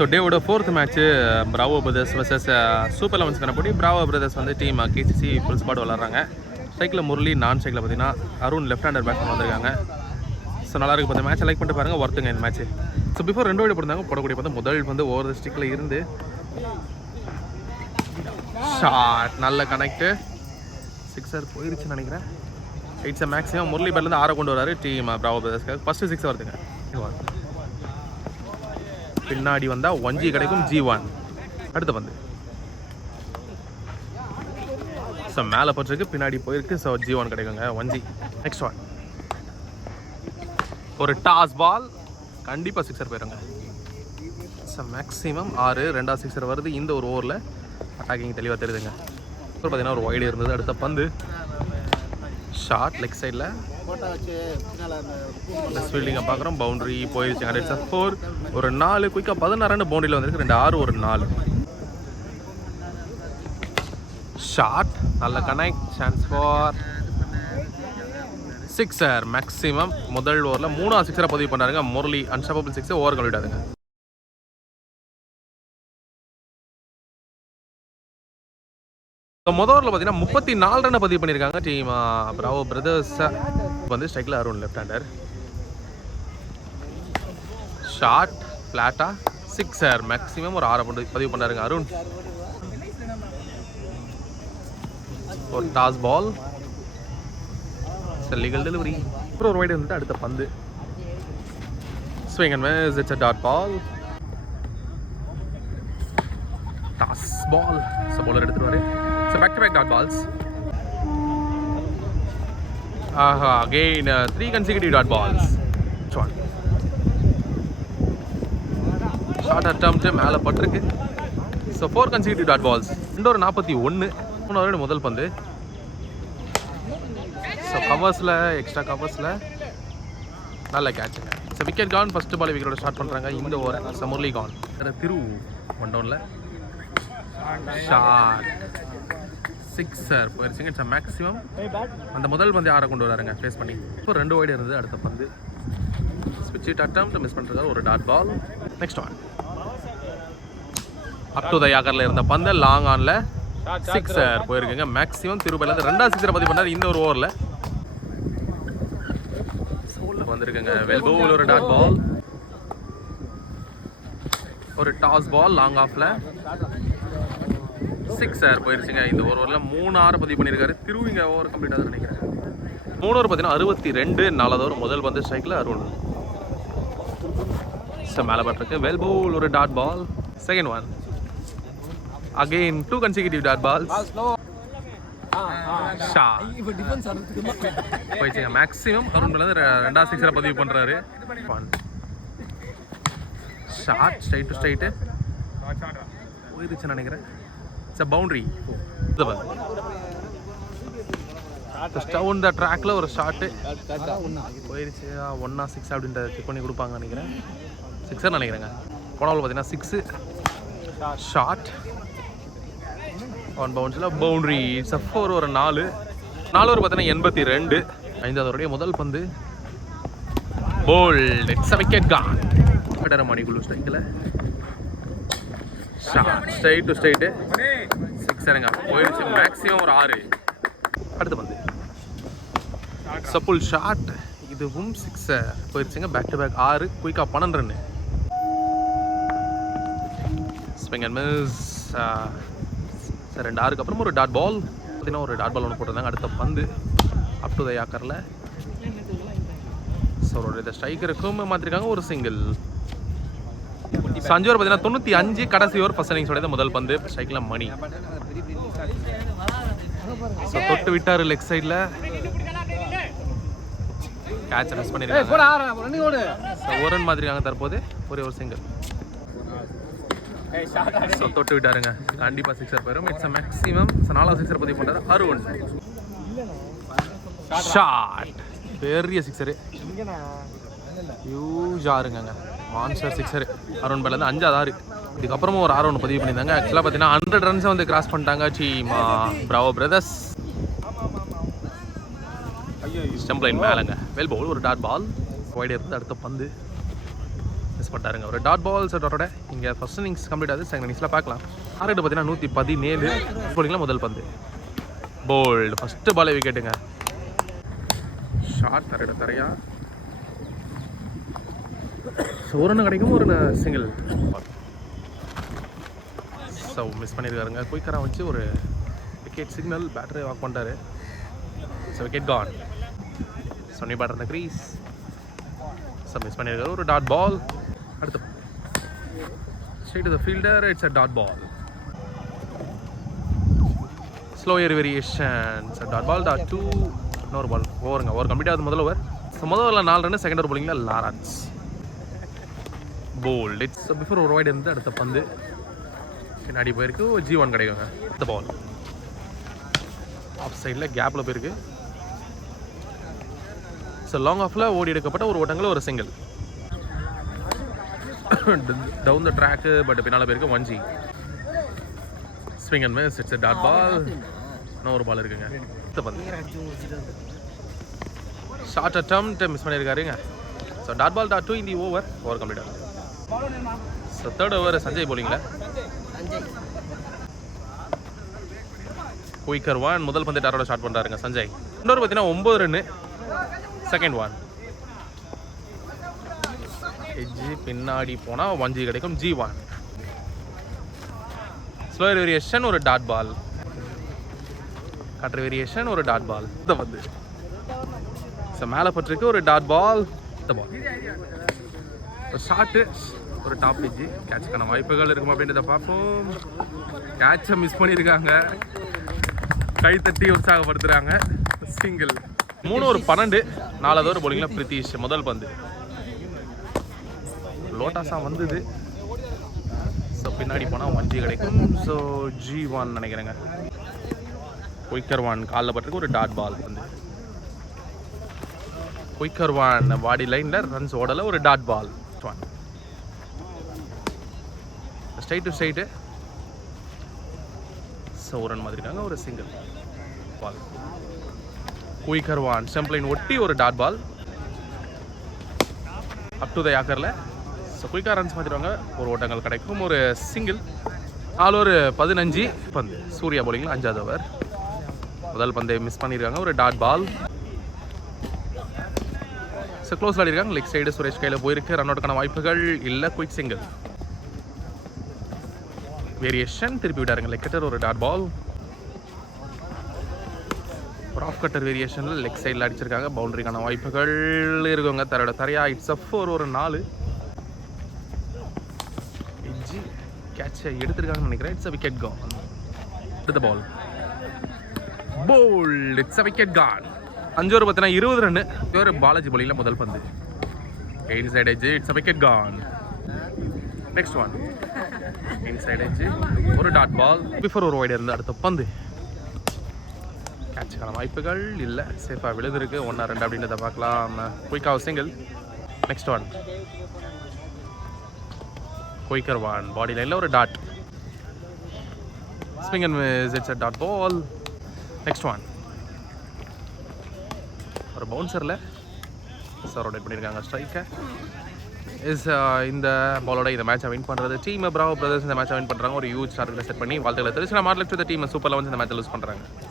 So டேவோட 4th match Bravo Brothers versus super 11 கணப்படி Bravo Brothers வந்து டீம் கேசிசி ஃபுல் ஸ்பாட் விளாட்றாங்க. சைக்கிளில் முரளி, நான் சைக்கிளில் பார்த்தீங்கன்னா அருண் லெஃப்ட் ஹேண்டர் பேட்ஸ்மேன் வந்திருக்காங்க. ஸோ நல்லா இருக்குது. பார்த்து மேட்ச்சை லைக் பண்ணிட்டு பாருங்கள், ஒருத்துங்க இந்த மேட்ச்சு. ஸோ பிஃபோர் 2 வீடு போட்டாங்க. போடக்கூடிய பார்த்து முதல் வந்து ஓவர் த ஸ்டிக்கில் இருந்து ஷாட் நல்ல கனெக்டு, சிக்ஸர் போயிடுச்சுன்னு நினைக்கிறேன். இட்ஸ் மேக்ஸிமம் முரளி பேர்லேருந்து 6 கொண்டு வராரு டீம் பிராவோ பிரதர்ஸ்க்கு. ஃபஸ்ட்டு 6 வருதுங்க. பின்னாடி வந்தால் 1G கிடைக்கும், G1 அடுத்து வந்து ஸோ மேலே போட்டிருக்கு, பின்னாடி போயிருக்கு. ஸோ G1 கிடைக்குங்க, 1G. நெக்ஸ்ட் ஒன் ஒரு டாஸ் பால், கண்டிப்பாக சிக்ஸர் போயிருங்க. ஸோ மேக்ஸிமம் 6, 2வது சிக்ஸர் வருது இந்த ஒரு ஓவரில். அட்டாக்கிங் தெளிவாக தெரியுதுங்க. அப்புறம் பார்த்தீங்கன்னா ஒரு வைடு இருந்தது. அடுத்த பந்து ஷார்ட் லெக் சைடில் பெஸ்ட் ஃபீல்டிங்கை பார்க்குறோம். பவுண்டரி போயிடுச்சுங்க. இட்ஸ் 4. ஒரு 4 குயிக்காக 16 ரன் பவுண்டரியில் வந்திருக்கு. 2 6 ஒரு 4 ஷார்ட் நல்ல connect, chance for sixer. Maximum முதல் ஓவரில் 3வது சிக்ஸரை பதிவு பண்ணாருங்க முரளி. Unstoppable 6 over complete. முதல் ஓவரில் பார்த்தீங்கன்னா 34 ரன் பதிவு பண்ணியிருக்காங்க டீம் பிராவோ பிரதர்ஸ். வந்து ஸ்ட்ரைக்கில் அருண் லெஃப்ட் ஹேண்டர். ஷார்ட் ஃப்ளாட்டா சிக்ஸர். மேக்ஸிமம் ஒரு 6 பதிவு பண்ணாருங்க அருண். ஒரு டாஸ் பால், லீகல் டெலிவரி. அப்புறம் ஒரு வைடு வந்துட்டு அடுத்த பந்து swing and miss. It's a dot ball. Toss ball. So bowler எடுத்துருவாரு. So back to back dot balls. Again 3 consecutive dot balls. Shot attempt மேலே பட்டிருக்கு. So 4 consecutive dot balls. 241. 3வது முதல் பந்து. ஸோ கவர்ஸில் எக்ஸ்ட்ரா கவர்ஸில் நல்ல கேட்சுங்க. So wicket gone. First ball விக்கெட்டோட ஸ்டார்ட் பண்ணுறாங்க இந்த over. So Murali gone. Thiru 1 டவுனில் ஷாட் சிக்ஸர் போயிருச்சுங்க. இட்ஸ் மேக்ஸிமம் அந்த முதல் பந்து 6 கொண்டு வராருங்க ஃபேஸ் பண்ணி. இப்போ 2 வைடு இருந்தது. அடுத்த பந்து ஸ்விட்ச் இட் அட்டெம்ப்ட் மிஸ் பண்ணுறதுக்காக ஒரு dot ball. Next one up to the யாக்கரில் இருந்த பந்து லாங் ஆனில் சிக்ஸர் போயிருக்குங்க. மேக்ஸிமம் திருப்பதிலேருந்து 2வது சிக்ஸரை பதிவு பண்ணார் இந்த ஒரு ஓவரில். வந்திருக்குங்க வெல் பவுல். ஒரு டாட் பால், ஒரு டாஸ் பால் லாங் ஆஃப்ல சிக்ஸர் போயிருச்சுங்க. இந்த ஒரு ஓவரில் 3 6 பதிவு பண்ணியிருக்காரு. திருவிங்க ஓவர் கம்ப்ளீட் ஆகுதுன்னு நினைக்கிறேன். 3 ஓவர் பார்த்தீங்கன்னா 62. 4வது ஓவர் முதல் பந்து ஸ்ட்ரைக்கில் அருண். ஸோ மேலே பட்டிருக்கு வெல் பவுல். ஒரு dot ball. Second one again 2 consecutive dot balls. போயிடுச்சுங்க. மேக்ஸிமம் அருண்லேருந்து 2வது சிக்ஸரை பதிவு பண்ணுறாரு. ஷார்ட் ஸ்ட்ரைட் டு ஸ்ட்ரைட்டு போயிடுச்சுன்னு நினைக்கிறேன். பவுண்டரி இந்த ட்ராக்ல ஒரு ஷாட்டு போயிடுச்சு. 1 6 அப்படின்ற செக் பண்ணி கொடுப்பாங்க நினைக்கிறேன். சிக்ஸர் நினைக்கிறேங்க. போனவங்க பார்த்தீங்கன்னா 6 ஷாட் 1 பவுன்ஸில் பவுண்டரி. 4 ஒரு 4 ஓவர் பார்த்தீங்கன்னா 82. 5வது முதல் பந்து போல்ட். It's wicket gone. மணிக்குழு ஸ்ட்ரைக்கில் ஷாட் ஸ்ட்ரைட் டு ஸ்ட்ரைட்டு சிக்ஸருங்க போயிடுச்சு. மேக்ஸிமம் ஒரு 6. அடுத்து வந்து சப்புல் ஷாட், இதுவும் சிக்ஸர் போயிடுச்சுங்க. பேக் டு பேக் 6 குயிக்காக 12 ரன்னு. Swing and miss. 2 6க்கு அப்புறமா ஒரு டாட் பால். பார்த்தீங்கன்னா ஒரு டாட் பால் ஒன்று போட்டிருந்தாங்க. அடுத்த பந்து அப் டு த யாக்கரில். ஸோ ஒரு ஸ்ட்ரைக்கருக்கும் மாற்றிருக்காங்க ஒரு சிங்கிள். சஞ்சு ஓவர் பார்த்தீங்கன்னா 95. கடைசி ஓவர் ஃபர்ஸ்ட் இன்னிங்ஸோட முதல் பந்து ஸ்ட்ரைக்கில் மணி. ஸோ தொட்டு விட்டார் லெக் சைடில். கேட்ச் மிஸ் பண்ணிருக்காங்க. ஒரு ரன் மாதிரிக்காங்க தற்போது. ஒரே ஒரு சிங்கிள். ஸோ தொட்டு விட்டாருங்க. கண்டிப்பாக சிக்ஸர் போயிடும். இட்ஸ் மேக்ஸிமம் 4வது சிக்ஸர் பதிவு பண்ணுறாரு அருண். ஷாட் பெரிய சிக்ஸரு, ஹியூஜாருங்க. மான்ஸ்டர் சிக்ஸர் அருண் பேர்லேருந்து 5 6. இதுக்கப்புறமா ஒரு 6 ஒன்று பதிவு பண்ணியிருந்தாங்க. ஆக்சுவலாக பார்த்தீங்கன்னா 100 ரன்ஸை வந்து கிராஸ் பண்ணிட்டாங்க team Bravo Brothers. Stump line மேலேங்க வெல் பவுல். ஒரு டாட் பால் வைடு இருந்து அடுத்த பந்து மிஸ் பண்ணிட்டாருங்க. ஒரு டாட் பால் செட்டோட இங்கே ஃபர்ஸ்ட் இன்னிங்ஸ் கம்ப்ளீட் ஆகுது. செகண்ட் இன்னிங்ஸில் பார்க்கலாம். டார்கெட் பார்த்தீங்கன்னா 117 போலிங்கில் முதல் பந்து போல்டு. ஃபஸ்ட்டு பாலே விக்கெட்டுங்க. ஷார்ட் தரையா ஒரு ரன் கிடைக்கும், ஒரு சிங்கிள். ஸோ மிஸ் பண்ணியிருக்காருங்க. குயிக்கராக வச்சு ஒரு விக்கெட் சிக்னல் பேட்டரி வாக் பண்ணிட்டாரு. So wicket gone. சொன்னி பேட்டர் இந்த க்ரீஸ். ஸோ மிஸ் பண்ணியிருக்காரு. ஒரு டாட் பால். அடுத்து straight to the fielder. It's a dot ball. Slow air variation. Dot ball. Dot 2. இன்னொரு பால். ஓவருங்க. ஓவர் கம்ப்ளீட் ஆகுது முதல் ஓவர். ஸோ முதல் ஓவரில் 4 ரன். செகண்ட் ஓவர் போலிங்கில் லாரன்ஸ் போல்ட். இட்ஸ் பிஃபோர் ஒரு வைட் இருந்து அடுத்த பந்து பின்னாடி போயிருக்கு. G1 கிடைக்குங்க. அடுத்த பால் ஆஃப் சைடில் கேப்பில் போயிருக்கு. ஸோ லாங் ஆஃபில் ஓடி எடுக்கப்பட்ட ஒரு ஓட்டங்கள் ஒரு single. Down the track but பின்னால் போயிருக்கு. 1G. Swing and miss. It's a dot ball. இன்னும் ஒரு பால் இருக்குங்க. அடுத்த பந்து ஷார்ட் அட்டெம்ப்ட் மிஸ் பண்ணியிருக்காருங்க. So dot ball. டாட் 2 இந்த ஓவர் கம்ப்ளீட் ஆகுது. ஸோ தேர்ட் ஓவர் சஞ்சய் போலிங்கில். குயிக்கர் 1 முதல் பந்து டாரோட ஸ்டார்ட் பண்ணுறாருங்க சஞ்சய். இன்னொரு பார்த்தீங்கன்னா 9 ரன்னு. செகண்ட் 1 எஜ்ஜி பின்னாடி போனால் 1G கிடைக்கும். G1. ஸ்லோயர் வேரியேஷன் ஒரு டாட் பால். கட்டர் வேரியேஷன் ஒரு டாட் பால். இந்த வந்து ஸோ மேலே பட்டிருக்கு ஒரு டாட் பால். இந்த பால் ஒரு ஷார்ட்டு ஒரு டாப் எஜ்ஜி. கேட்சுக்கான வாய்ப்புகள் இருக்குமா அப்படின்றத பார்ப்போம். கேட்சை மிஸ் பண்ணியிருக்காங்க. கை தட்டி உற்சாகப்படுத்துகிறாங்க. சிங்கிள். 3 ஒரு 12. 4வது ஓவர் போலிங்கில் பிரித்திஷ் முதல் பந்து. லோட்டாஸாக வந்தது. ஸோ பின்னாடி போனால் 1G கிடைக்கும். ஸோ G1 நினைக்கிறேங்க. குயிக்கர் 1 காலில் பட்டிருக்கு ஒரு டாட் பால் வந்து. குயிக்கர் 1 பாடி லைனில் ரன்ஸ் ஓடலை ஒரு டாட் பால். Straight to straight. ஸோ ஒரு ரன் மாதிரி இருக்காங்க. ஒரு single ball. Quicker 1 stump line ஒட்டி ஒரு dot ball up to the யாக்கரில். ஸோ குயிக்காக ரன்ஸ் மாற்றிடுவாங்க. ஒரு ஓட்டங்கள் கிடைக்கும். ஒரு சிங்கிள். 4 ஒரு 15 பந்து. சூர்யா போலிங்கில் 5வது ஓவர். முதல் பந்தை மிஸ் பண்ணியிருக்காங்க. ஒரு டாட் பால். ஸோ க்ளோஸ் ஆடிருக்காங்க. லெக் சைடு சுரேஷ் கையில் போயிருக்கு. ரன் அவுட்டுக்கான வாய்ப்புகள் இல்லை. Quick single. வேரியேஷன் திருப்பி விட்டாருங்க. லெக் கட்டர் ஒரு டாட் பால். ஒரு ஆஃப் கட்டர் வேரியேஷனில் லெக் சைடில் அடிச்சிருக்காங்க. பவுண்டரிக்கான வாய்ப்புகள் இருக்குங்க. தரையா இட்ஸ் அப் ஒரு 4. எஜ்ஜி கேட்சை எடுத்திருக்காங்கன்னு நினைக்கிறேன். It's a wicket gone. அடுத்த ball bowled. It's a wicket gone. 5 over பார்த்தீங்கன்னா 20 ரன்னு. ஒரு பாலாஜி போலிங்கில் முதல் பந்து. Inside edge. It's a wicket gone. Next 1 inside edge ஒரு டாட் பால். பிஃபோர் ஒரு வைடு இருந்து அடுத்த பந்து. கேட்சுக்கான வாய்ப்புகள் இல்லை. சேஃபாக விழுதுருக்கு. 1-2 அப்படின்றத பார்க்கலாம். குயிக்காக சிங்கிள். நெக்ஸ்ட் 1 குயிக்கர் 1 பாடி லைனில் ஒரு dot. Swing and miss. It's a dot ball. Next 1 ஒரு பவுன்சரில் ரொட்டேட் பண்ணியிருக்காங்க ஸ்ட்ரைக்கை. இந்த பாலோட இந்த மேட்சை வின் பண்ணுறது டீம் பிராவோ பிரதர்ஸ் இந்த மேட்சை வின் பண்ணுறாங்க. ஒரு ஹியூஜ் டார்கெட்டை செட் பண்ணி வாழ்த்துக்களை தெரிவிச்சு நான் மாடல் டீம் சூப்பர் 11 இந்த மேட்சை லூஸ் பண்ணுறாங்க.